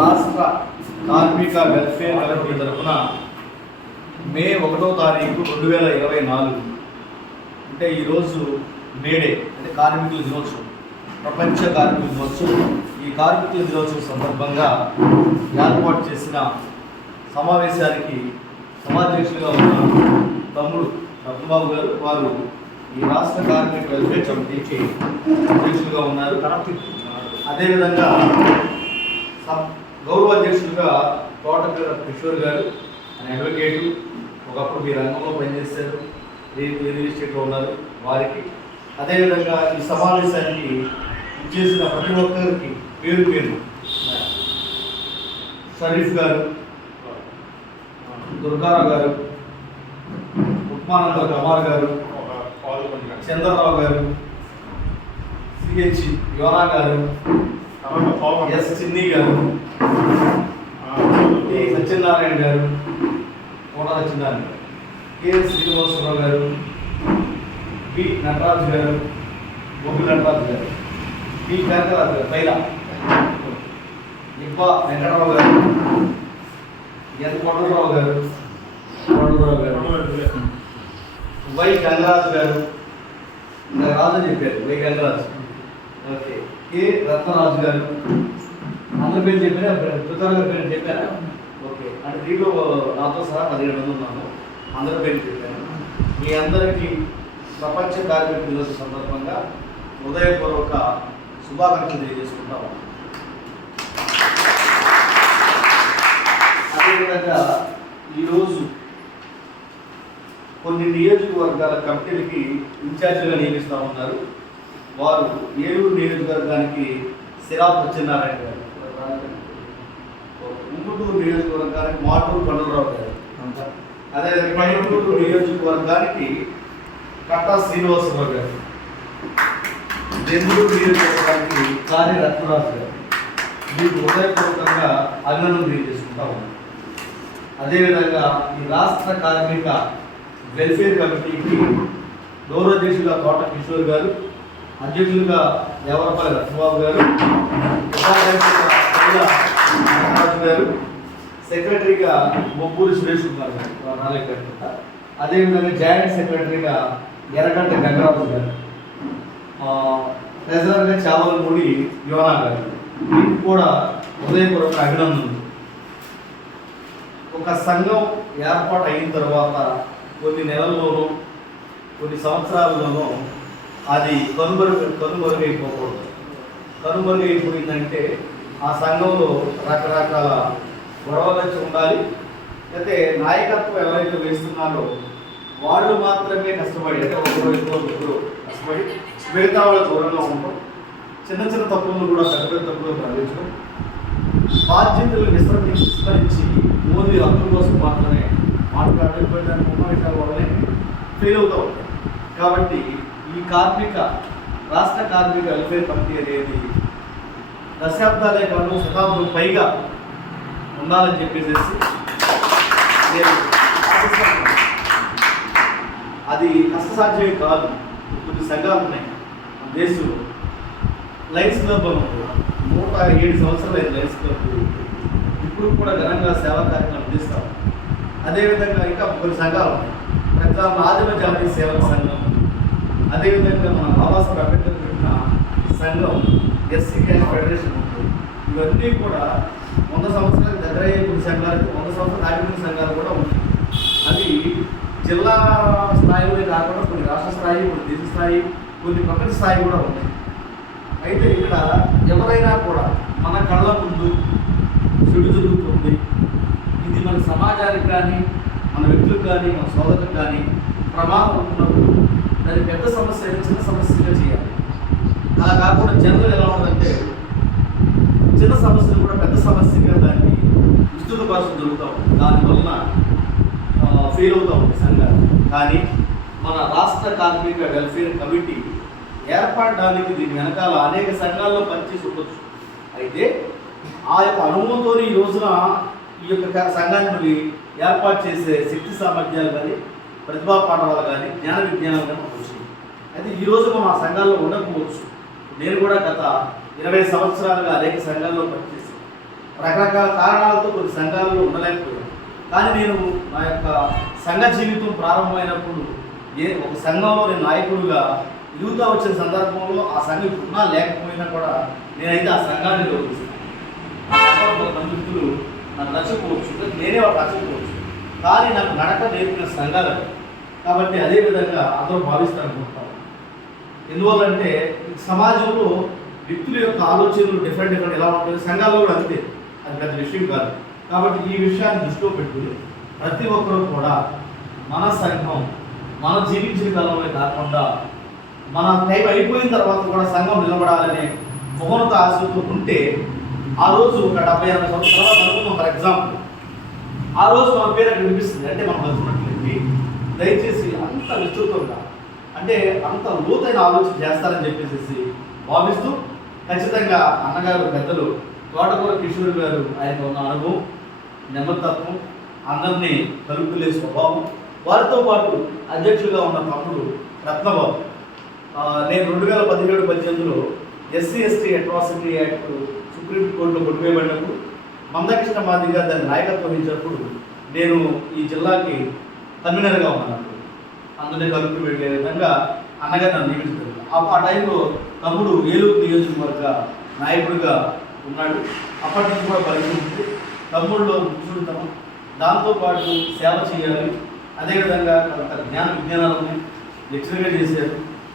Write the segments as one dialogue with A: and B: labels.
A: రాష్ట్ర కార్మిక welfare committee తరఫున మే ఒకటో తారీఖు రెండు వేల ఇరవై నాలుగు అంటే ఈరోజు మేడే అంటే కార్మికుల దినోత్సవం ప్రపంచ కార్మికుల దినోత్సవం. ఈ కార్మికుల దినోత్సవం సందర్భంగా ఏర్పాటు చేసిన సమావేశానికి సమాధ్యక్షులుగా ఉన్న తమ్ముడు రత్నబాబు గారు వారు ఈ రాష్ట్ర కార్మిక వెల్ఫేర్ కమిటీకి అధ్యక్షులుగా ఉన్నారు. అదేవిధంగా గౌరవ అధ్యక్షులుగా తోటకూర కిషోర్ గారు ఆయన అడ్వకేటు ఒకప్పుడు మీ రంగంలో పనిచేశారు. రియల్ ఎస్టేట్లో ఉన్నారు వారికి. అదేవిధంగా ఈ సమావేశానికి చేసిన ప్రతి ఒక్కరికి పేరు పేరు. షరీఫ్ గారు దుర్గారావు గారు ఉప్మానంద కుమార్ గారు చంద్రరావు గారు సిహెచ్ యోనా గారు ఎస్ చిన్ని గారు టి సత్యనారాయణ గారు కోట సత్యనారాయణ గారు కె శ్రీనివాసరావు గారు బి నటరాజు గారు బొగ్గు నటరాజు గారు బి కనకరాజు గారు పైలా ఇప్ప వెంకటరావు గారు ఎన్ కొండలరావు గారు కొండలరావు గారు వై గంగరాజు గారు ఇంకా రాజు అని చెప్పారు Y Gangaraju okay K Ratnaraju గారు. అందరి పేరు చెప్పారా? పృథ్వీ గారి పేరు చెప్పారా? ఓకే. అంటే దీంట్లో నాతో సహా పదిహేడు మంది ఉన్నాను అందరి పేరు చెప్పాను. మీ అందరికీ ప్రపంచ కార్మిక దినోత్సవ సందర్భంగా హృదయపూర్వక శుభాకాంక్షలు తెలియజేసుకుంటాము అదేవిధంగా ఈరోజు కొన్ని నియోజకవర్గాల కమిటీలకి ఇన్ఛార్జిగా నియమిస్తూ ఉన్నారు. వారు ఏలూరు నియోజకవర్గానికి సిరా సత్యనారాయణ గారు. ఉంగుటూరు నియోజకవర్గానికి మాటూరు కొండలరావు గారు. అదే పైనూరు నియోజకవర్గానికి కట్టా శ్రీనివాసరావు గారు. నెల్లూరు నియోజకవర్గానికి కార్య రత్నరాజు గారు. మీకు హృదయపూర్వకంగా అభినందనలు తెలియజేసుకుంటా ఉన్నాను. అదేవిధంగా ఈ రాష్ట్ర కార్మిక వెల్ఫేర్ కమిటీకి గౌరవ అధ్యక్షులుగా తోట కిషోర్ గారు అధ్యక్షులుగా దేవరపల్లి రత్నబాబు గారు ఉపాధ్యక్షులుగా గారు సెక్రటరీగా బొబ్బూరి సురేష్ కుమార్ గారు నాలుగు రాలేకపోతే అదేవిధంగా జాయింట్ సెక్రటరీగా ఎర్రగడ్డ గంగరాజు గారు ఆ, ట్రెజరర్గా చావలమూడి యువనా గారు. మీకు కూడా హృదయపూర్వక అభినందనలు. ఒక సంఘం ఏర్పాటు అయిన తర్వాత కొన్ని నెలల్లోనూ కొన్ని సంవత్సరాల్లోనూ అది కనుమరుగు కనుమరుగైపోకూడదు. కనుమరుగైపోయిందంటే ఆ సంఘంలో రకరకాల గొడవలు వచ్చి ఉండాలి. అయితే నాయకత్వం ఎవరైతే వేస్తున్నారో వాళ్ళు మాత్రమే కష్టపడి అంటే ఒకరు ఎక్కువ ముగ్గురు కష్టపడి మిగతా వాళ్ళ దూరంగా ఉంటాం చిన్న చిన్న తప్పులను కూడా పెద్ద పెద్ద తప్పులు భావించడం బాధ్యతలు విస్మరి మోదీ హక్కుల కోసం మాత్రమే మాట్లాడకపోయిన విషయాల వల్లనే ఫెయిల్ అవుతూ ఉంటాయి కాబట్టి ఈ కార్మిక రాష్ట్ర కార్మిక వెల్ఫేర్ కమిటీ అనేది దశాబ్దాలే కాదు శతాబ్దం పైగా ఉండాలని చెప్పేసి నేను అది కష్టసాధ్యమే కాదు. కొన్ని సంఘాలు ఉన్నాయి. మన దేశంలో లైన్స్ క్లబ్ అని నూట ఏడు సంవత్సరాలు అయింది లైన్స్ క్లబ్. ఇప్పుడు కూడా ఘనంగా సేవా కార్యక్రమాలు అందిస్తాం. అదేవిధంగా ఇంకా కొన్ని సంఘాలు ఉన్నాయి. ప్రజా ఎగ్జాంపుల్ ఆదిమ జాతీయ సేవల సంఘం అదేవిధంగా మన బాబాసాహెబ్ అంబేద్కర్ పెట్టిన సంఘం ఎస్సీ క్యాష్ ఫెడరేషన్ ఉంటుంది. ఇవన్నీ కూడా వంద సంవత్సరాలకు దగ్గర అయ్యే కొన్ని సంఘాలు వంద సంవత్సరాలు దాటిన సంఘాలు కూడా ఉన్నాయి అది జిల్లా స్థాయిలోనే కాకుండా కొన్ని రాష్ట్ర స్థాయి కొన్ని దేశ స్థాయి కొన్ని ప్రపంచ స్థాయి కూడా ఉన్నాయి అయితే ఇక్కడ ఎవరైనా కూడా మన కళ్ళ ముందు చెడు జరుగుతుంది. ఇది మన సమాజానికి కానీ మన వ్యక్తులకు కానీ మన సోదరులకు కానీ ప్రమాదం ఉన్నప్పుడు అది పెద్ద సమస్య చిన్న సమస్యగా చేయాలి. అలా కాకుండా జనరల్ ఎలా ఉందంటే చిన్న సమస్యలు కూడా పెద్ద సమస్యగా దాన్ని విస్తృతపరచడం భాషలు దొరుకుతాం దానివలన ఫెయిల్ అవుతూ ఉంది సంఘాలు కానీ మన రాష్ట్ర కార్మిక వెల్ఫేర్ కమిటీ ఏర్పడడానికి దీని వెనకాల అనేక సంఘాల్లో పనిచేసి ఉండొచ్చు. అయితే ఆ యొక్క అనుభవంతో ఈ రోజున ఈ యొక్క సంఘాన్ని మళ్ళీ ఏర్పాటు చేసే శక్తి సామర్థ్యాలు కానీ ప్రతిభా పాఠవాలు కానీ జ్ఞాన విజ్ఞానాలు కానీ అయితే ఈ రోజు మనం ఆ సంఘాల్లో ఉండకపోవచ్చు. నేను కూడా గత ఇరవై సంవత్సరాలుగా అనేక సంఘాల్లో పనిచేసి రకరకాల కారణాలతో కొన్ని సంఘాలలో ఉండలేకపోయాను. కానీ నేను నా యొక్క సంఘ జీవితం ప్రారంభమైనప్పుడు ఏ ఒక సంఘంలో నేను నాయకుడుగా ఎదుగుతా వచ్చిన సందర్భంలో ఆ సంఘం ఉన్నా లేకపోయినా కూడా నేనైతే ఆ సంఘాన్ని గౌరవిస్తాను. ఆ సంఘంలో కొంతమంది నాకు నచ్చకపోవచ్చు నేనే ఒక నచ్చకపోవచ్చు. కానీ నాకు నడక నేర్పిన సంఘాలు కాబట్టి అదే విధంగా అందరూ భావిస్తారు అనుకుంటాం ఎందువల్లంటే సమాజంలో వ్యక్తుల యొక్క ఆలోచనలు డిఫరెంట్ డిఫరెంట్ ఎలా ఉంటాయి సంఘాల్లో కూడా అంతే. అది పెద్ద విషయం కాదు. కాబట్టి ఈ విషయాన్ని దృష్టిలో పెట్టుకుని ప్రతి ఒక్కరూ కూడా మన సంఘం మన జీవించిన కాలంలో కాకుండా మన టైం అయిపోయిన తర్వాత కూడా సంఘం నిలబడాలనే మౌనత ఆశతో ఉంటే ఆ రోజు ఒక డెబ్బై ఎనభై సంవత్సరాల తర్వాత అనుకుందాం ఫర్ ఎగ్జాంపుల్ ఆ రోజు మన పేరు అక్కడ వినిపిస్తుంది. అంటే మనం బతుకున్నట్లయితే దయచేసి అంత విస్తృతంగా అంటే అంత లోతైన ఆలోచన చేస్తారని చెప్పేసి భావిస్తూ ఖచ్చితంగా అన్నగారు పెద్దలు తోటకూర కిషోర్ గారు ఆయన ఉన్న అనుభవం నెమ్మతత్వం అందరినీ కలుపుకులే స్వభావం వారితో పాటు అధ్యక్షులుగా ఉన్న తమ్ముడు రత్నబాబు. నేను రెండు వేల పదిహేడు పద్దెనిమిదిలో ఎస్సీ ఎస్టీ అట్రాసిటీ యాక్ట్ సుప్రీంకోర్టులో కొట్టివేయబడినప్పుడు మందకృష్ణ మాదిగా దాని నాయకత్వం వహించినప్పుడు నేను ఈ జిల్లాకి కన్వీనర్గా ఉన్నాను. అందరినీ కలుపుకు వెళ్ళే విధంగా అన్నగారు నన్ను నియమించారు. ఆ టైంలో తమ్ముడు ఏలూరు నియోజకవర్గ నాయకుడిగా ఉన్నాడు. అప్పటి నుంచి కూడా పరిచయం ఉంది. తమ్ముడిలో కూర్చుంటాము దాంతోపాటు సేవ చేయాలి. అదేవిధంగా కొంత జ్ఞాన విజ్ఞానాలని లెక్చర్గా చేశారు.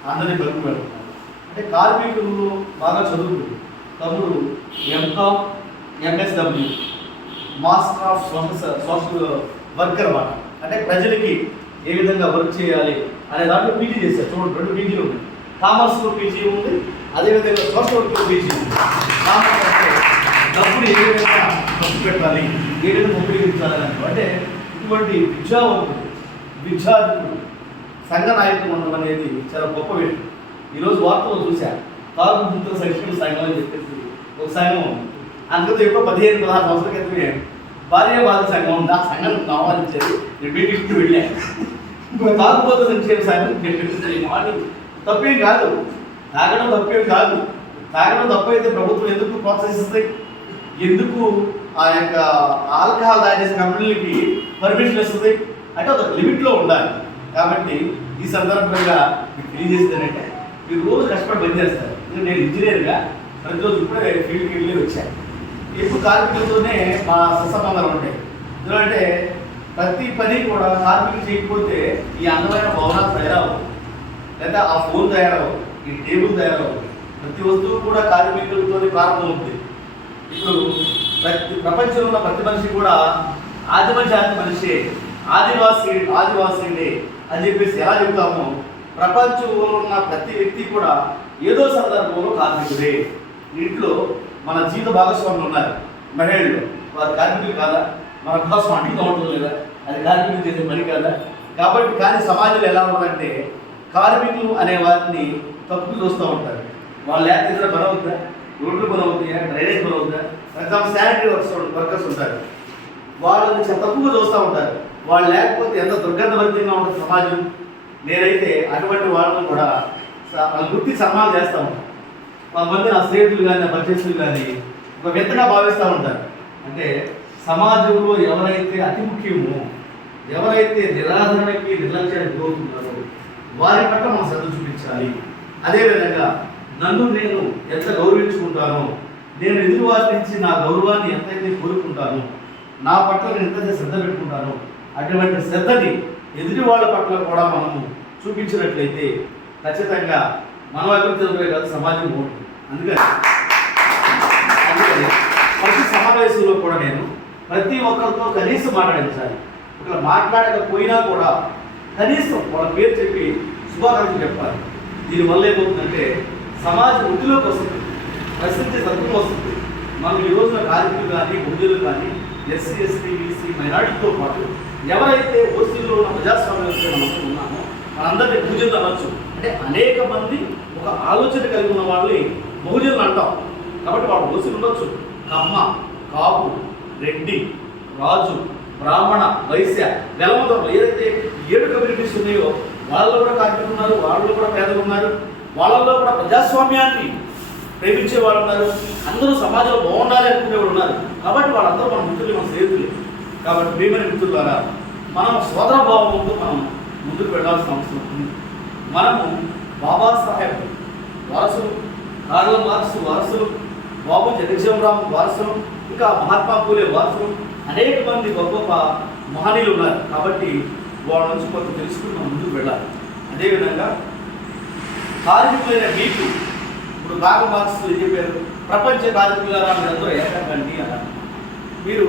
A: అందరినీ కలుపు పెడుతున్నారు అంటే కార్మికులు బాగా చదువుకుంది తమ్ముడు MCom MSW master of social social worker మాట అంటే ప్రజలకి ఏ విధంగా వర్క్ చేయాలి అనే దాంట్లో పీజీ చేశారు. చూడండి రెండు పీజీలు ఉన్నాయి. కామర్స్లో పీజీ ఉంది అదేవిధంగా సోషల్ వర్క్లో పీజీ ఉంది. కామర్స్ అంటే డబ్బులు ఏ విధంగా ఖర్చు పెట్టాలి ఏ విధంగా ఉపయోగించాలి అని. అంటే ఇటువంటి విద్యావంతుడు విద్యార్థులు సంఘ నాయకులు ఉండడం అనేది చాలా గొప్ప విషయం. ఈరోజు వార్తలు చూశా తాగు బుద్ధుల సంక్షేమ సంఘం అని చెప్పేసి ఒక సంఘం ఉంది. అందులో ఎప్పుడో పదిహేను పదహారు సంవత్సరాల క్రితమే భార్య బాధ సంఘం ఉంది? ఆ సంఘం ఆహ్వానించేది నేను మీటింగ్కి వెళ్ళాను తాగుబోతు సంక్షేమ సంఘం చెప్పేసి మార్నింగ్. తప్పేం కాదు. తాగడం తప్పేం కాదు. తాగడం తప్పైతే ప్రభుత్వం ఎందుకు ప్రోత్సహిస్తుంది? ఎందుకు ఆ యొక్క ఆల్కహాల్ తయారు చేసిన కంపెనీలకి పర్మిషన్ ఇస్తుంది? అంటే ఒక లిమిట్లో ఉండాలి. కాబట్టి ఈ సందర్భంగా మీకు తెలియజేస్తానంటే మీరు రోజు కష్టపడి పని చేస్తారు. నేను ఇంజనీర్గా ప్రతిరోజు ఇప్పుడే ఫీల్డ్కి వెళ్ళి వచ్చాను. ఎప్పుడు కార్మికులతోనే మా సత్సంబంధాలు ఉంటాయి. ఎందుకంటే ప్రతి పని కూడా కార్మికులు చేయకపోతే ఈ అందమైన భవనాలు తయారవు లేదా ఆ ఫోన్ తయారవు ఈ టేబుల్ తయారవు ప్రతి వస్తువు కూడా కార్మికులతోనే ప్రారంభమవుతుంది ఇప్పుడు ప్రతి ప్రపంచంలో ఉన్న ప్రతి మనిషి కూడా ఆదిమ జాతి మనిషి ఆదివాసి ఆదివాసీనే అని చెప్పేసి ఎలా చెప్తామో ప్రపంచంలో ఉన్న ప్రతి వ్యక్తి కూడా ఏదో సందర్భంలో కార్మికుడే. ఇంట్లో మన జీవిత భాగస్వాములు ఉన్నారు మహిళలు. వారు కార్మికులు కాదా? మన కోసం అంటుగా ఉంటుంది లేదా అది కార్మికులు చేసే పని కదా? కాబట్టి కానీ సమాజంలో ఎలా ఉందంటే కార్మికులు అనే వారిని తప్పులు చూస్తూ ఉంటారు. వాళ్ళు లేకపోతే ఇతర పని అవుతుందా రోడ్లు పని అవుతాయా? డ్రైనేజ్ పని అవుతుందా శానిటరీ వర్క్స్ వర్కర్స్ ఉంటారు వాళ్ళని చాలా తక్కువగా చూస్తూ ఉంటారు. వాళ్ళు లేకపోతే ఎంత దుర్గంధభరితంగా ఉంటుంది సమాజం. నేనైతే అటువంటి వాళ్ళని కూడా వాళ్ళ గుర్తి సన్మానం చేస్తూ ఉంటాను కొంతమంది నా స్నేహితులు కానీ నా పరిచయస్తులు కానీ ఒక వింతగా భావిస్తూ ఉంటారు. అంటే సమాజంలో ఎవరైతే అతి ముఖ్యమో ఎవరైతే నిరాదరణకి నిర్లక్ష్యానికి గురవుతున్నారో వారి పట్ల మనం శ్రద్ధ చూపించాలి. అదేవిధంగా నన్ను నేను ఎంత గౌరవించుకుంటానో నేను ఎదురువారి నుంచి నా గౌరవాన్ని ఎంతైతే కోరుకుంటానో నా పట్ల నేను ఎంతైతే శ్రద్ధ పెట్టుకుంటానో అటువంటి శ్రద్ధని ఎదుటి వాళ్ళ పట్ల కూడా మనము చూపించినట్లయితే ఖచ్చితంగా మనం అభివృద్ధి కాదు సమాజం బాగుంటుంది అందుకని అందుకని ప్రతి సమావేశంలో కూడా నేను ప్రతి ఒక్కరితో కనీసం మాట్లాడించాలి ఒకవేళ మాట్లాడకపోయినా కూడా కనీసం వాళ్ళ పేరు చెప్పి శుభాకాంక్షలు చెప్పాలి. దీనివల్ల ఏమవుతుందంటే సమాజం వృద్ధిలోకి వస్తుంది. ప్రశ్నించే తత్వం వస్తుంది. మనం ఈ రోజున కార్మికులు కానీ ఉద్యోగులు కానీ ఎస్సీ ఎస్టీ బీసీ మైనార్టీతో పాటు ఎవరైతే ఓసీలో ఉన్న ప్రజాస్వామ్యంలో మనం ఉన్నామో మనందరినీ భుజనులు అనొచ్చు. అంటే అనేక మంది ఒక ఆలోచన కలిగి ఉన్న వాళ్ళని బహుజనులు అంటాం. కాబట్టి వాళ్ళు ఓసీలు ఉండొచ్చు కమ్మ కాపు రెడ్డి రాజు బ్రాహ్మణ వైశ్య వెలమదొరలు ఏదైతే ఏడు కమ్యూనిటీస్ ఉన్నాయో వాళ్ళలో కూడా కార్మికులు ఉన్నారు వాళ్ళలో కూడా పేదలు ఉన్నారు వాళ్ళలో కూడా ప్రజాస్వామ్యాన్ని ప్రేమించే వాళ్ళు ఉన్నారు అందరూ సమాజంలో బాగుండాలి అనుకునే వాళ్ళు ఉన్నారు. కాబట్టి వాళ్ళందరూ మన మిత్రులు మన స్నేహితులే. కాబట్టి మేమైన మిత్రుల ద్వారా మనం సోదర భావంతో మనం ముందుకు వెళ్ళాల్సిన అవసరం ఉంది. మనము బాబాసాహెబ్ వారసులు కార్ల మార్క్స్ వారసులు బాబు జగజ్జీవనరామ్ వారసులు ఇంకా మహాత్మా పూలే వారసులు. అనేక మంది గొప్ప గొప్ప మహనీయులు ఉన్నారు. కాబట్టి వాళ్ళ నుంచి కొంత తెలుసుకుని మనం ముందుకు వెళ్ళాలి. అదేవిధంగా కార్మికులైన మీకు ఇప్పుడు బాగా మార్క్స్ ఏం చెప్పారు? ప్రపంచ కార్మికులారా? మీరందరూ ఏకండి అన్నారు మీరు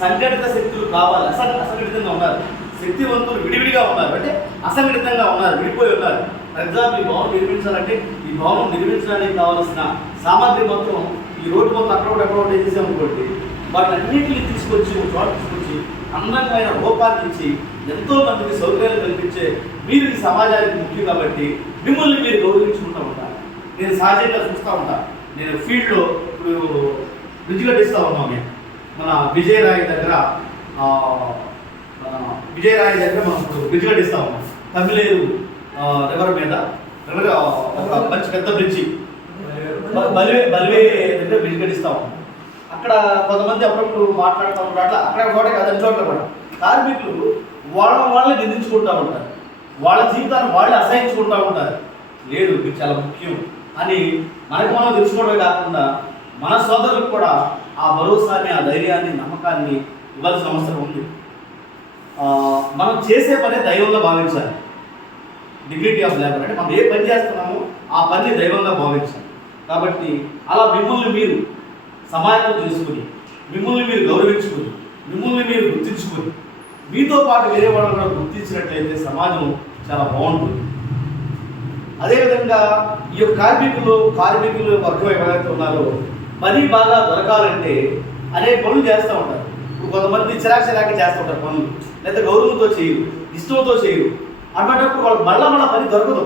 A: సంఘటిత శక్తులు కావాలి. అసంఘ అసంఘటితంగా ఉన్నారు. శక్తివంతులు విడివిడిగా ఉన్నారు. అంటే అసంఘటితంగా ఉన్నారు విడిపోయి ఉన్నారు. ఫర్ ఎగ్జాంపుల్ ఈ భవనం నిర్మించాలంటే ఈ భవనం నిర్మించడానికి కావాల్సిన సామర్థ్యం మొత్తం రోడ్డు మొత్తం అక్కడ ఒకటి అక్కడ ఒకటి వేసేసాం అనుకోండి. వాటిని అన్నింటినీ తీసుకొచ్చి ఒక చోట తీసుకొచ్చి అందమైన రూపాన్ని ఇచ్చి ఎంతో మందికి సౌకర్యాలు కల్పించే మీరు ఈ సమాజానికి ముఖ్యం కాబట్టి మిమ్మల్ని మీరు గౌరవించుకుంటూ ఉంటారు. నేను సహజంగా చూస్తూ ఉంటాను నేను ఫీల్డ్లో ఇప్పుడు బ్రిడ్జ్ కట్టిస్తూ ఉన్నాం మేము. మన విజయరాయి దగ్గర ఆ, దగ్గర మనం ఇప్పుడు బ్రిడ్జ్ కట్టిస్తూ ఉన్నాం. తమిళేరు రివర్ మీద. రివర్ ఒక మంచి పెద్ద బ్రిడ్జి బలివే బలివే దగ్గర బ్రిడ్జ్ ఉన్నాం. అక్కడ కొంతమంది అప్పుడప్పుడు మాట్లాడుతూ ఉంటారు. అట్లా అక్కడ చోట కాదు అన్ని చోట్ల కూడా. కార్మికులు వాళ్ళ వాళ్ళని నిందించుకుంటూ ఉంటారు. వాళ్ళ జీవితాన్ని వాళ్ళే అసహించుకుంటూ ఉంటారు. లేదు ఇది చాలా ముఖ్యం. అని మనకు మనం తెలుసుకోవడమే కాకుండా మన సోదరులకు కూడా ఆ భరోసాని ఆ ధైర్యాన్ని నమ్మకాన్ని ఇవ్వాల్సిన అవసరం ఉంది. మనం చేసే పని దైవంగా భావించాలి. డిగ్నిటీ ఆఫ్ లేబర్ అంటే మనం ఏ పని చేస్తున్నామో ఆ పని దైవంగా భావించాలి. కాబట్టి అలా మిమ్మల్ని మీరు సమాయత్తం చేసుకుని మిమ్మల్ని మీరు గౌరవించుకుని మిమ్మల్ని మీరు గుర్తించుకుని మీతో పాటు వేరే వాళ్ళని కూడా గుర్తించినట్లయితే సమాజం చాలా బాగుంటుంది. అదేవిధంగా ఈ యొక్క కార్మికులు కార్మికులు వర్గం ఎవరైతే ఉన్నారో పని బాగా దొరకాలంటే అనేక పనులు చేస్తూ ఉంటారు. ఇప్పుడు కొంతమంది చిరాకు చిరాకు చేస్తూ ఉంటారు పనులు. లేదా గౌరవంతో చేయరు ఇష్టంతో చేయరు. అటువంటిప్పుడు వాళ్ళు మళ్ళా మళ్ళీ పని దొరకదు.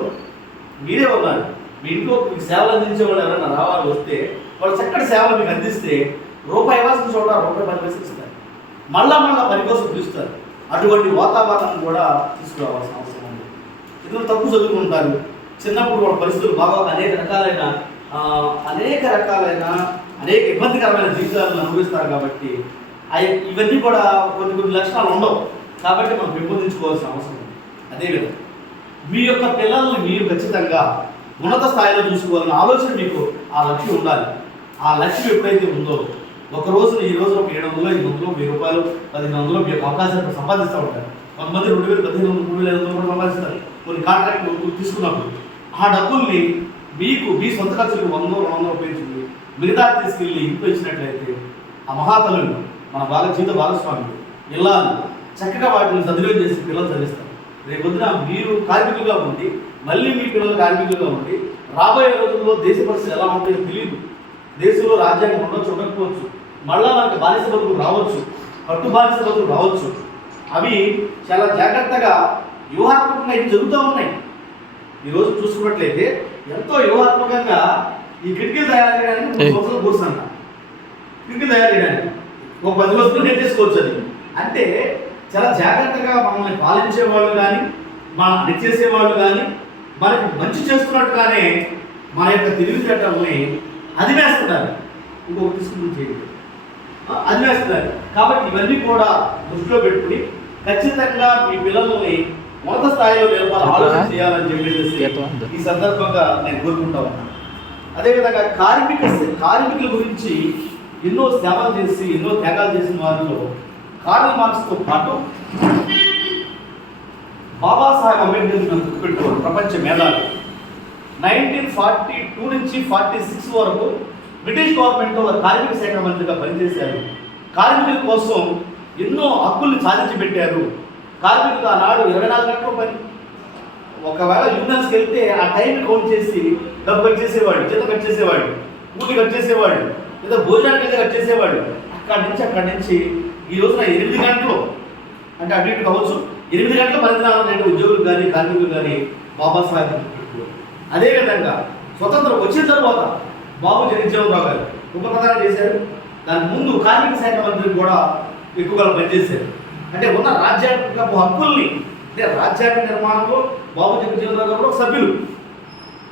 A: మీరే ఉన్నారు. మీ ఇంట్లో మీకు సేవలు అందించే వాళ్ళు ఎవరైనా రావాలి వస్తే వాళ్ళు చక్కటి సేవలు మీకు అందిస్తే రూపాయి ఇవ్వాల్సిన చోట రూపాయి పది పైసలు ఇస్తారు. మళ్ళా మళ్ళా పని కోసం పిలుస్తారు. అటువంటి వాతావరణం కూడా తీసుకురావాల్సిన అవసరం ఉంది. ఇద్దరు తప్పు చదువుకుంటారు. చిన్నప్పుడు వాళ్ళ పరిస్థితులు బాగా అనేక రకాలైన అనేక రకాలైన అనేక ఇబ్బందికరమైన జీవితాలను అనుభవిస్తారు కాబట్టి ఇవన్నీ కూడా కొన్ని కొన్ని లక్షణాలు ఉండవు. కాబట్టి మనం పెంపొందించుకోవాల్సిన అవసరం ఉంది. అదేవిధంగా మీ యొక్క పిల్లల్ని మీరు ఖచ్చితంగా ఉన్నత స్థాయిలో చూసుకోవాలన్న ఆలోచన మీకు ఆ లక్ష్యం ఉండాలి. ఆ లక్ష్యం ఎప్పుడైతే ఉందో ఒక రోజున ఈ రోజున ఒక ఏడు వందలు ఐదు వందలు వెయ్యి రూపాయలు పదిహేను వందలు మీ యొక్క అవకాశాన్ని సంపాదిస్తూ ఉంటారు. కొంతమంది రెండు వేలు పదిహేను వందలు మూడు వేల ఐదు వందలు కూడా సంపాదిస్తారు. కొన్ని కాంట్రాక్ట్ తీసుకున్నప్పుడు ఆ డబ్బుల్ని మీకు మీ సొంత ఖర్చులకు వందో రెండు వందలు ఉపయోగించింది మిగతా తీసుకెళ్ళి ఇంట్లో ఇచ్చినట్లయితే ఆ మహాతలులు మన బాల జీవిత భాగస్వామి ఇల్లాలు చక్కగా వాటిని సద్వినియోగం చేసి పిల్లలు చదివిస్తారు. రేపొద్దున మీరు కార్మికులుగా ఉండి మళ్ళీ మీ పిల్లలు కార్మికులుగా ఉండి రాబోయే రోజుల్లో దేశ పరిస్థితులు ఎలా ఉంటాయో తెలియదు దేశంలో రాజ్యాంగం ఉండొచ్చు ఉండకపోవచ్చు. మళ్ళా మనకి బానిస బతుకులు రావచ్చు. పట్టు బానిస బతుకులు రావచ్చు. అవి చాలా జాగ్రత్తగా వ్యూహాత్మకంగా ఇవి జరుగుతూ ఉన్నాయి. ఈరోజు చూసుకున్నట్లయితే ఎంతో వ్యూహాత్మకంగా ఈ కిటికీలు తయారు చేయడానికి మూడు. సంవత్సరాలు కూర్చుంట కిటికీలు తయారు చేయడానికి ఒక పది రోజులు నేను చేసుకోవచ్చు అది. అంటే చాలా జాగ్రత్తగా మనల్ని పాలించే వాళ్ళు కానీ మన నెచ్చేసే వాళ్ళు కానీ మనకి మంచి చేస్తున్నట్టుగానే మన యొక్క తెలివితేటల్ని అదివేస్తున్నారు ఇంకొక తీసుకుని చేయండి. అదివేస్తున్నారు కాబట్టి ఇవన్నీ కూడా దృష్టిలో పెట్టుకుని ఖచ్చితంగా మీ పిల్లల్ని ఉన్నత స్థాయిలో నిలపాలి ఆలోచన చేయాలని చెప్పేసి ఈ సందర్భంగా నేను కోరుకుంటా ఉన్నాను. అదేవిధంగా కార్మిక కార్మికుల గురించి ఎన్నో సేవలు చేసి ఎన్నో త్యాగాలు చేసిన వారిలో కార్ల్ మార్క్స్తో పాటు బాబాసాహెబ్ అంబేద్కర్ గుర్తుపెట్టుకోవాలి ప్రపంచ మేధావి. నైన్టీన్ ఫార్టీ టూ నుంచి ఫార్టీ సిక్స్ వరకు బ్రిటిష్ గవర్నమెంట్ వారు కార్మిక శాఖ మంత్రిగా పనిచేశారు. కార్మికుల కోసం ఎన్నో హక్కుల్ని సాధించి పెట్టారు కార్మికులు ఆనాడు ఇరవై నాలుగు గంటలు పని. ఒకవేళ యూనియన్స్కి వెళ్తే ఆ టైం కౌంట్ చేసి డబ్బు కట్ చేసేవాడు జీతం కట్ చేసేవాడు కూలి కట్ చేసేవాడు లేదా భోజనానికి అయితే కట్ చేసేవాడు అక్కడి నుంచి అక్కడి నుంచి ఈ రోజున ఎనిమిది గంటలు. అంటే అటు ఇటు కావచ్చు. ఎనిమిది గంటల పరిధినాలు నేటి ఉద్యోగులు కానీ కార్మికులు కానీ బాబాసాహెబ్ గుర్తుపెట్టుకోవాలి. అదేవిధంగా స్వతంత్రం వచ్చిన తర్వాత బాబు జగజ్జీవనరావు గారు ఉప చేశారు. దాని ముందు కార్మిక శాఖ మంత్రి కూడా ఎక్కువగా పనిచేశారు. అంటే ఉన్న రాజ్యాంగ హక్కుల్ని అంటే రాజ్యాంగ నిర్మాణంలో బాబు జగజ్జీవనరావు గారు కూడా సభ్యులు.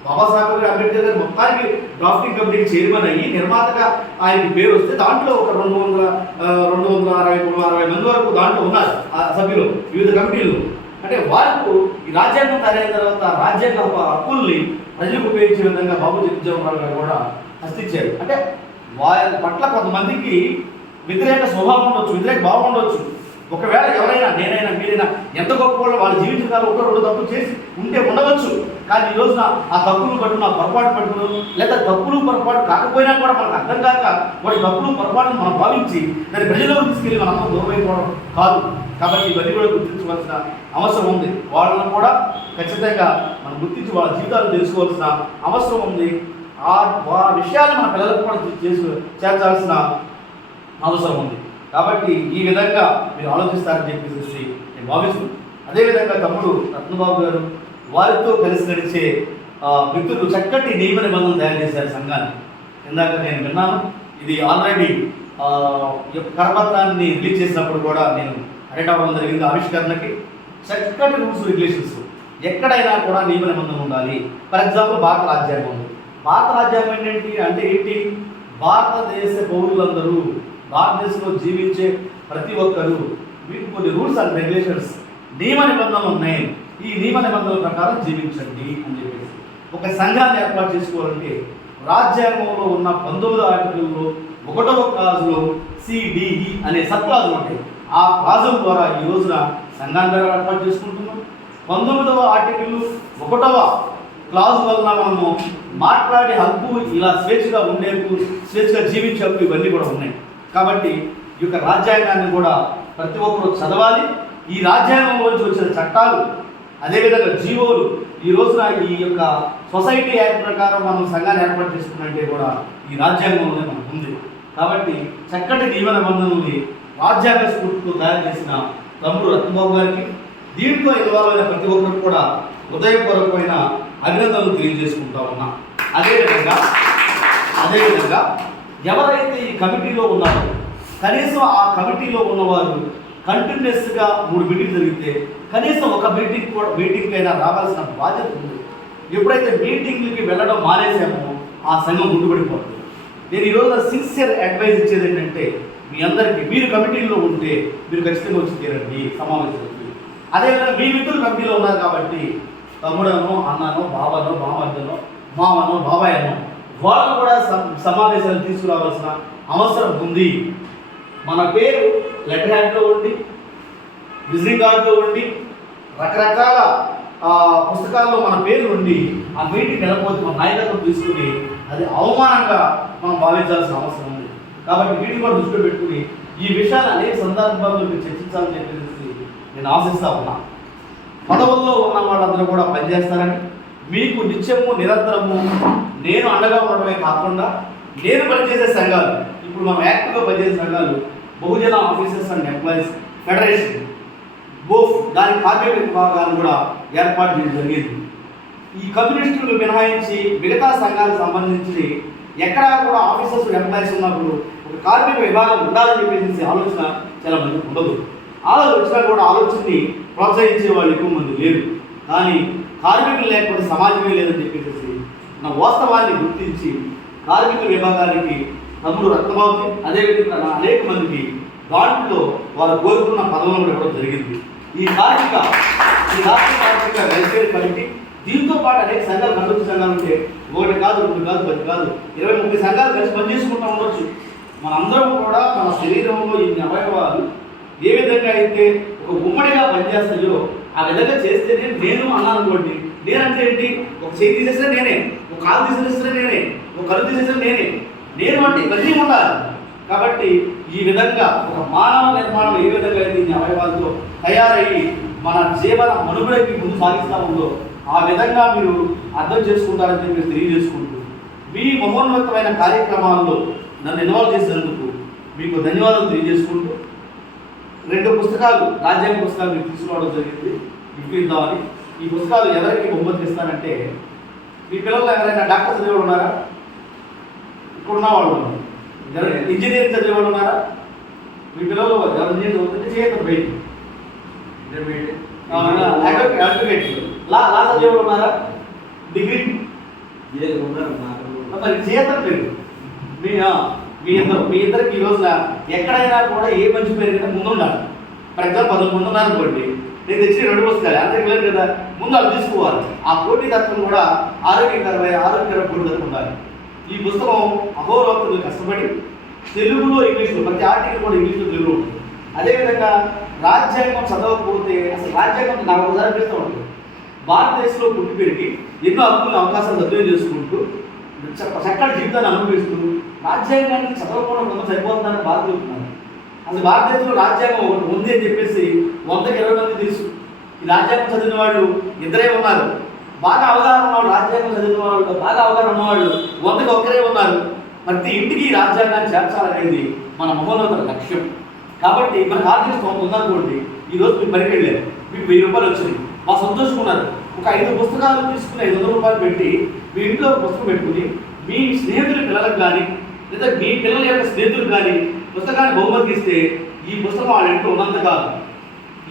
A: బాబాసాహెబ్ అంబేద్కర్ గారు మొత్తానికి డ్రాఫ్టింగ్ కమిటీకి చైర్మన్ అయ్యి నిర్మాతగా ఆయనకి పేరు వస్తే దాంట్లో ఒక రెండు వందల రెండు వందల అరవై మూడు అరవై మంది వరకు దాంట్లో ఉన్నారు ఆ సభ్యులు వివిధ కమిటీలు. అంటే వారికి ఈ రాజ్యాంగం తయారైన తర్వాత రాజ్యాంగ హక్కుల్ని ప్రజలకు ఉపయోగించే విధంగా బాబు జగజ్జీవనరావు గారు కూడా హస్తిచ్చారు. అంటే వారి పట్ల కొంతమందికి వ్యతిరేక స్వభావం ఉండొచ్చు వ్యతిరేక భావం ఉండొచ్చు. ఒకవేళ ఎవరైనా నేనైనా మీరైనా ఎంత గొప్ప వాళ్ళు వాళ్ళ జీవితకాలం ఒక రెండు తప్పులు చేసి ఉంటే ఉండవచ్చు. కానీ ఈ రోజున ఆ తప్పులు పట్టున పొరపాటు పట్టును లేదా తప్పులు పొరపాటు కాకపోయినా కూడా మనకు అర్థం కాక వాడి తప్పులు పొరపాటును మనం భావించి దాన్ని ప్రజల్లోకి తీసుకెళ్ళి మనం దూరం అయిపోవడం కాదు. కాబట్టి ఇవన్నీ కూడా గుర్తించవలసిన అవసరం ఉంది. వాళ్ళను కూడా ఖచ్చితంగా మనం గుర్తించి వాళ్ళ జీవితాలు తెలుసుకోవాల్సిన అవసరం ఉంది. ఆ విషయాలు మన పిల్లలకు కూడా చేసు చేర్చాల్సిన అవసరం ఉంది. కాబట్టి ఈ విధంగా మీరు ఆలోచిస్తారని చెప్పేసి నేను భావిస్తున్నాను. అదేవిధంగా తమ్ముడు రత్నబాబు గారు వారితో కలిసి నడిచే వ్యక్తులు మిత్రులు చక్కటి నియమ నిబంధనలు తయారు చేశారు సంఘాన్ని ఇందాక నేను విన్నాను ఇది ఆల్రెడీ యొక్క కరపత్రాన్ని రిలీజ్ చేసినప్పుడు కూడా నేను అటెండ్ అవ్వడం జరిగింది ఆవిష్కరణకి. చక్కటి రూల్స్ రెగ్యులేషన్స్ ఎక్కడైనా కూడా నియమ నిబంధనలు ఉండాలి. ఫర్ ఎగ్జాంపుల్ భారత రాజ్యాంగం భారత రాజ్యాంగం ఏంటి అంటే ఏంటి? భారతదేశ పౌరులందరూ భారతదేశంలో జీవించే ప్రతి ఒక్కరూ మీకు కొన్ని రూల్స్ అండ్ రెగ్యులేషన్స్ నియమ నిబంధనలు ఉన్నాయి. ఈ నియమ నిబంధనల ప్రకారం జీవించండి అని చెప్పేసి. ఒక సంఘాన్ని ఏర్పాటు చేసుకోవాలంటే రాజ్యాంగంలో ఉన్న పంతొమ్మిదో ఆర్టికల్లో ఒకటవ క్లాజులో సిడిఈ అనే సబ్ క్లాజులు ఉంటాయి. ఆ క్లాజుల ద్వారా ఈ రోజున సంఘాన్ని ఏర్పాటు చేసుకుంటున్నాం? పంతొమ్మిదవ ఆర్టికల్ ఒకటవ క్లాజ్ వలన మనము మాట్లాడే హక్కు ఇలా స్వేచ్ఛగా ఉండే హక్కు స్వేచ్ఛగా జీవించే హక్కు ఇవన్నీ కూడా ఉన్నాయి. కాబట్టి ఈ యొక్క రాజ్యాంగాన్ని కూడా ప్రతి ఒక్కరూ చదవాలి. ఈ రాజ్యాంగంలోంచి వచ్చిన చట్టాలు అదేవిధంగా జీవోలు ఈ రోజున ఈ యొక్క సొసైటీ యాక్ట్ ప్రకారం మనం సంఘాన్ని ఏర్పాటు చేసుకున్నట్టే కూడా ఈ రాజ్యాంగంలోనే మనకు ఉంది. కాబట్టి చక్కటి నియమ నిబంధనల్ని రాజ్యాంగ స్ఫూర్తితో తయారు చేసిన తమ్ముడు రత్నబాబు గారికి దీంట్లో ఇన్వాల్వ్ అయిన ప్రతి ఒక్కరికి కూడా హృదయపూర్వకమైన అభినందనలు తెలియజేసుకుంటా ఉన్నా. అదేవిధంగా అదేవిధంగా ఎవరైతే కమిటీలో ఉన్నారు. కనీసం ఆ కమిటీలో ఉన్నవారు కంటిన్యూస్గా మూడు మీటింగ్ జరిగితే కనీసం ఒక మీటింగ్ కూడా మీటింగ్ అయినా రావాల్సిన బాధ్యత ఉంది. ఎప్పుడైతే మీటింగ్లకి వెళ్ళడం మానేసామో ఆ సంఘం ముందుపడిపోతుంది నేను ఈరోజు సిన్సియర్ అడ్వైజ్ ఇచ్చేది ఏంటంటే మీ అందరికీ మీరు కమిటీలో ఉంటే మీరు ఖచ్చితంగా వచ్చి తీరండి సమావేశానికి అదేవిధంగా మీ మిత్రులు కమిటీలో ఉన్నారు కాబట్టి తమ్ముడనో అన్ననో బావనో బామర్దనో మామనో బాబాయనో వాళ్ళు కూడా సమావేశాలు తీసుకురావాల్సిన అవసరం ఉంది. మన పేరు లెటర్ హ్యాండ్లో ఉండి విజిటింగ్ కార్డులో ఉండి రకరకాల పుస్తకాల్లో మన పేరు ఉండి ఆ మీటింగ్ వెళ్ళకపోతే మన నాయకత్వం తీసుకుని అది అవమానంగా మనం భావించాల్సిన అవసరం ఉంది. కాబట్టి వీటిని కూడా దృష్టిలో పెట్టుకుని ఈ విషయాలు అనేక సందర్భాల్లో మీరు చర్చించాలని చెప్పేసి నేను ఆశిస్తా ఉన్నా. పదవుల్లో ఉన్న వాళ్ళందరూ కూడా పనిచేస్తారని మీకు నిత్యము నిరంతరము నేను అండగా ఉండడమే కాకుండా నేను పనిచేసే సంఘాలు ఇప్పుడు మనం యాక్టివ్గా పనిచేసే సంఘాలు Bahujan officers and employees federation బోఫ్ దాని కార్మిక విభాగాన్ని కూడా ఏర్పాటు చేయడం జరిగింది. ఈ కమ్యూనిస్టులు మినహాయించి మిగతా సంఘాలకు సంబంధించి ఎక్కడా కూడా ఆఫీసర్స్ ఎంప్లాయీస్ ఉన్నప్పుడు ఒక కార్మిక విభాగం ఉండాలని చెప్పేసి ఆలోచన చాలా మంది ఉండదు. ఆలోచన కూడా ఆలోచనని ప్రోత్సహించే వాళ్ళు ఎక్కువ మంది లేరు. కానీ కార్మికులు లేకపోతే సమాజమే లేదని చెప్పేసి నా వాస్తవాన్ని గుర్తించి కార్మిక విభాగానికి తమ్ముడు రత్నబాబుని అదేవిధంగా నా అనేక మందికి దాంట్లో వారు కోరుకున్న పదవులను కూడా ఇవ్వడం జరిగింది. ఈ కార్మిక ఈ రాష్ట్ర కార్మిక వెల్ఫేర్ కమిటీ దీంతో పాటు అనేక సంఘాలు కలుపు సంఘాలు ఉంటే ఒకటి కాదు రెండు కాదు పది కాదు ఇరవై ముప్పై సంఘాలు కలిసి పనిచేసుకుంటూ ఉండొచ్చు. మనందరం కూడా మన శరీరంలో ఇన్ని అవయవాలు ఏ విధంగా అయితే ఒక ఉమ్మడిగా పనిచేస్తాయో ఆ విధంగా చేస్తేనే నేను అన్నానుకోండి నేనంటే ఏంటి? ఒక చేయి తీసేసినా నేనే ఒక కాలు తీసేసినా నేనే ఒక కళ్ళు తీసేసినా నేనే నేను అంటే ఇవన్నీ ఉండాలి. కాబట్టి ఈ విధంగా ఒక మానవ నిర్మాణం ఏ విధంగా అయితే ఈ అవయవాలతో తయారయ్యి మన జీవన మనుగడకి ముందు సాగిస్తా ఉందో ఆ విధంగా మీరు అర్థం చేసుకుంటారని చెప్పి తెలియజేసుకుంటూ మీ మహోన్నతమైన కార్యక్రమాల్లో నన్ను ఇన్వాల్వ్ చేసినందుకు మీకు ధన్యవాదాలు తెలియజేసుకుంటూ రెండు పుస్తకాలు రాజ్యాంగ పుస్తకాలు మీరు తీసుకురావడం జరిగింది. ఇప్పిద్దామని ఇద్దామని. ఈ పుస్తకాలు ఎవరికి బహుమతి ఇస్తానంటే మీ పిల్లలు ఎవరైనా డాక్టర్స్ ఎవరు ఉన్నారా? ఇక్కడ ఉన్న వాళ్ళు ఉన్నారు. ఇంజనీరింగ్ చదివేవాడు ఉన్నారా? మీ పిల్లలు ఎవరు ఇంజనీరింగ్ చదువుతుంటే చేయదు బయట అడ్వకేట్ లా లా ఉన్నారా? డిగ్రీ?
B: ఇదే ఉన్నారు నాకు
A: మరి చేతన పేరు మీ మీ ఇద్దరు మీ ఇద్దరికి ఈ రోజున ఎక్కడైనా కూడా ఏ మంచి పేరు కన్నా ముందు ఉండాలి ఫర్ ఎగ్జాంపుల్ పదకొండు ముందు ఉన్నారనుకోండి నేను తెచ్చి రెండు పుస్తకాలు అందరికి లేదు కదా ముందు అది తీసుకోవాలి. ఆ పోటీ తత్వం కూడా ఆరోగ్యకరమైన ఆరోగ్యకర పోటీ తత్వం ఉండాలి. ఈ పుస్తకం అహోరాత్రులు కష్టపడి తెలుగులో ఇంగ్లీష్లో ప్రతి ఆర్టికల్ కూడా ఇంగ్లీష్లో తెలుగులో ఉంటుంది. అదేవిధంగా రాజ్యాంగం చదవకపోతే అసలు రాజ్యాంగం నాకు ఒకసారి అనిపిస్తూ ఉంటుంది. భారతదేశంలో పుట్టి పెరిగి ఎన్నో హక్కులు అవకాశాలు సద్వినియోగం చేసుకుంటూ చక్క- చక్కటి జీవితాన్ని అనుభవిస్తూ రాజ్యాంగాన్ని చదవకుండా కొంత సరిపోతుందని బాధపడుతున్నారు అసలు భారతదేశంలో రాజ్యాంగం ఒకటి ఉంది అని చెప్పేసి వందకి ఇరవై మంది తెలుసు. ఈ రాజ్యాంగం చదివిన వాళ్ళు ఇద్దరే ఉన్నారు. బాగా అవగాహన ఉన్నవాళ్ళు రాజ్యాంగం చదివిన వాళ్ళు బాగా అవగాహన ఉన్నవాళ్ళు వందకి ఒక్కరే ఉన్నారు. ప్రతి ఇంటికి రాజ్యాంగాన్ని చేర్చాలనేది మన మహోన్నత లక్ష్యం. కాబట్టి మనకు ఆర్థిక స్తోమత ఉందనుకోండి ఈ మీరు పనికి వెళ్ళారు మీకు వెయ్యి రూపాయలు వచ్చింది మా సంతోషకున్నారు. ఒక ఐదు పుస్తకాలు తీసుకుని ఐదు వందల రూపాయలు పెట్టి మీ ఇంట్లో ఒక పుస్తకం పెట్టుకుని మీ స్నేహితుల పిల్లలకు కానీ లేదా మీ పిల్లల యొక్క స్నేహితులకు కానీ పుస్తకాన్ని బహుమతి ఇస్తే ఈ పుస్తకం వాళ్ళ ఇంట్లో ఉన్నంత కాదు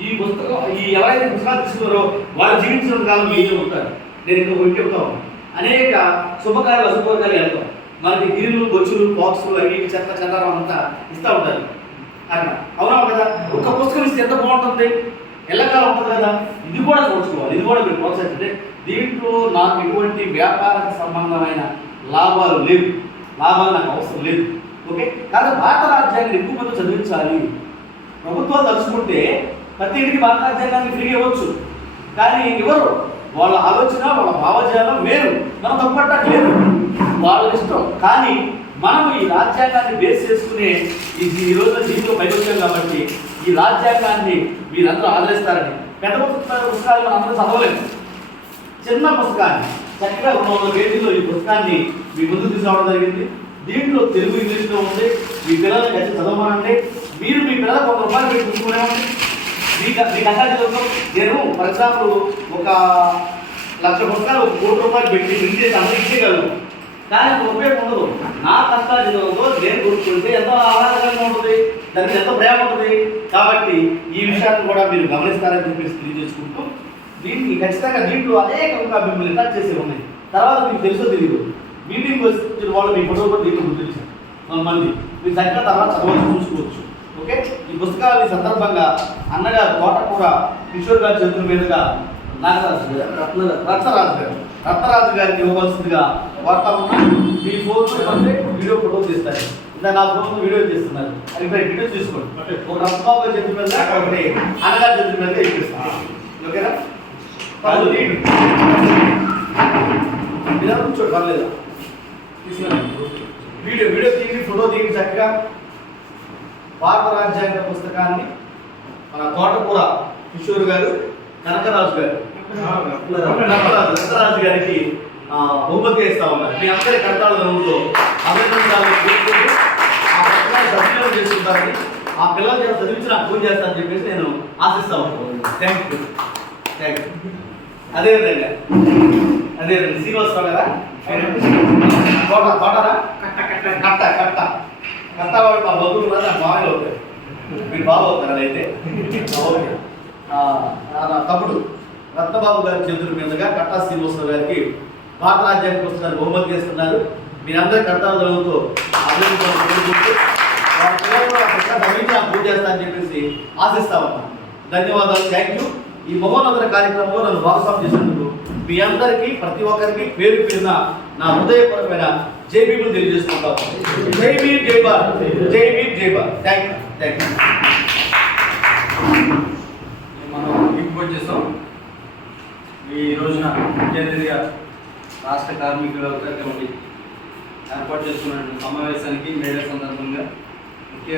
A: ఈ పుస్తకం ఈ ఎవరైతే పుస్తకాలు తీసుకున్నారో వారు జీవించిన కాలం మీ ఉంటారు. నేను ఇంకా ఒకటి చెప్తాను అనేక శుభకార్యాలు అశుభకార్యాలు వెళ్తాం. మనకి గిరిలు బొచ్చులు బాక్సులు అవి ఇవి చెత్త అంతా ఇస్తూ ఉంటారు. అట్లా. అవునా కదా? ఒక పుస్తకం ఇస్తే ఎంత బాగుంటుంది? ఎల్లకాలం ఉంటుంది కదా? ఇది కూడా చూసుకోవాలి ఇది కూడా మీరు ప్రోత్సహిస్తే దీంట్లో నాకు ఎటువంటి వ్యాపార సంబంధమైన లాభాలు లేవు. లాభాలు నాకు అవసరం లేదు. ఓకే? కానీ భారత రాజ్యాన్ని ఎక్కువ మంది చదివించాలి. ప్రభుత్వాలు తలుచుకుంటే ప్రతి ఇంటికి భారత ఫ్రీ ఇవ్వచ్చు. కానీ ఎవరు? వాళ్ళ ఆలోచన వాళ్ళ భావజాలం వేరు. మనం తప్పట్టట్లేదు వాళ్ళ ఇష్టం. కానీ మనం ఈ రాజ్యాంగాన్ని బేస్ చేసుకునే ఈ ఈ రోజున జీవితం పైకి కాబట్టి ఈ రాజ్యాంగాన్ని మీరందరూ ఆదరిస్తారని పెద్ద పుస్తకాలు మనం అందరూ చదవలేము చిన్న పుస్తకాన్ని చక్కగా రెండు వందల పేజీలో ఈ పుస్తకాన్ని మీ ముందు తీసుకురావడం జరిగింది. దీంట్లో తెలుగు ఇంగ్లీష్లో ఉంది. మీ పిల్లలకి వచ్చి చదవమనండి. మీరు మీ పిల్లలకు ఒక రూపాయలు పెట్టి చూసుకునేవండి మీకు మీకు అంతా చదువుతాం నేను ఫర్ ఎగ్జాంపుల్ ఒక లక్ష పుస్తకాలు ఒక కోటి రూపాయలు పెట్టి ప్రింట్ చేసి ఇచ్చేయగలను. ఉపయోగం ఉండదు. నా కష్టార్జితంతో నేను కూర్చుంటే ఎంతో ఆహ్లాదకరంగా ఉంటుంది. దానికి ఎంతో ప్రేమ ఉంటుంది. కాబట్టి ఈ విషయాన్ని కూడా మీరు గమనిస్తారని చెప్పేసి తెలియజేసుకుంటూ దీనికి ఖచ్చితంగా దీంట్లో అనేకంగా మిమ్మల్ని టచ్ చేసి ఉన్నాయి. తర్వాత మీకు తెలుసో తెలియదు మీటింగ్ వచ్చిన వాళ్ళు మీ ఫోటో కూడా దీంట్లో గుర్తించారు కొంతమంది. మీరు చక్కగా తర్వాత చదవచ్చు చూసుకోవచ్చు. ఓకే ఈ పుస్తకాలు సందర్భంగా అన్నగారు తోటకూర కిషోర్ గారి చేతుల మీదుగా నాగరాజు గారు రత్న రత్నరాజు గారు రత్నరాజు గారికి ఇవ్వవలసిందిగా వార్తా మీ ఫోన్ వీడియో ఫోటో తీస్తారు ఇంకా నా ఫోన్ వీడియో తీస్తున్నారు అది ఇప్పుడు వీడియో తీసుకోండి. ఒక రత్నబాబు చేతుల మీద ఒకటి అన్నగారి చేతుల మీద ఇప్పిస్తాను ఓకేనా? పర్లేదు? తీసుకురండి వీడియో వీడియో తీయండి ఫోటో తీయండి చక్కగా. భారత రాజ్యాంగ పుస్తకాన్ని మన తోటకూర కిషోర్ గారు కనకరాజు గారు కనకరాజు గారికి బహుమతి ఇస్తా ఉన్నారు. మీ అందరి కడతాల రంగులో అభినందనలు ఆ పుస్తకాన్ని సద్వినియోగం చేసుకుంటారని ఆ పిల్లల చేత చదివించి నాకు ఫోన్ చేస్తానని చెప్పేసి నేను ఆశిస్తా ఉంటాను థ్యాంక్ యూ థ్యాంక్ యూ అదేవిధంగా అదేవిధంగా శ్రీనివాసరావు కదా? తోట తోటరా కట్ట కట్ట కట్ట. వాడు మా బంధువులు ఉన్నారు నాకు మామయ్యలు అవుతారు మీరు బాబు అవుతారు అదైతే ఓకే నా తమ్ముడు రత్నబాబు గారి చేతుల మీదుగా కట్టా శ్రీనివాసరావు గారికి భారత రాజ్యానికి వస్తున్నారు బహుమతి చేస్తున్నారు. మీరందరూ కట్టాలు అభివృద్ధి పూజ చేస్తారని చెప్పేసి ఆశిస్తా ఉన్నాను. ధన్యవాదాలు థ్యాంక్ యూ ఈ మహోన్నతర కార్యక్రమంలో నన్ను భాగస్వామ్యం చేసినందుకు మీ అందరికీ ప్రతి ఒక్కరికి పేరు పేరున నా హృదయపరమైన జై భీములు తెలియజేసుకుంటాం జై భీమ్ జై బార్ జై భీమ్ జై బార్ థ్యాంక్ యూ
C: మనం ఇంటికి చేసాం ఈ రోజున ముఖ్యంగా రాష్ట్ర కార్మికుల కమిటీ ఏర్పాటు చేసుకున్న సమావేశానికి మేడే సందర్భంగా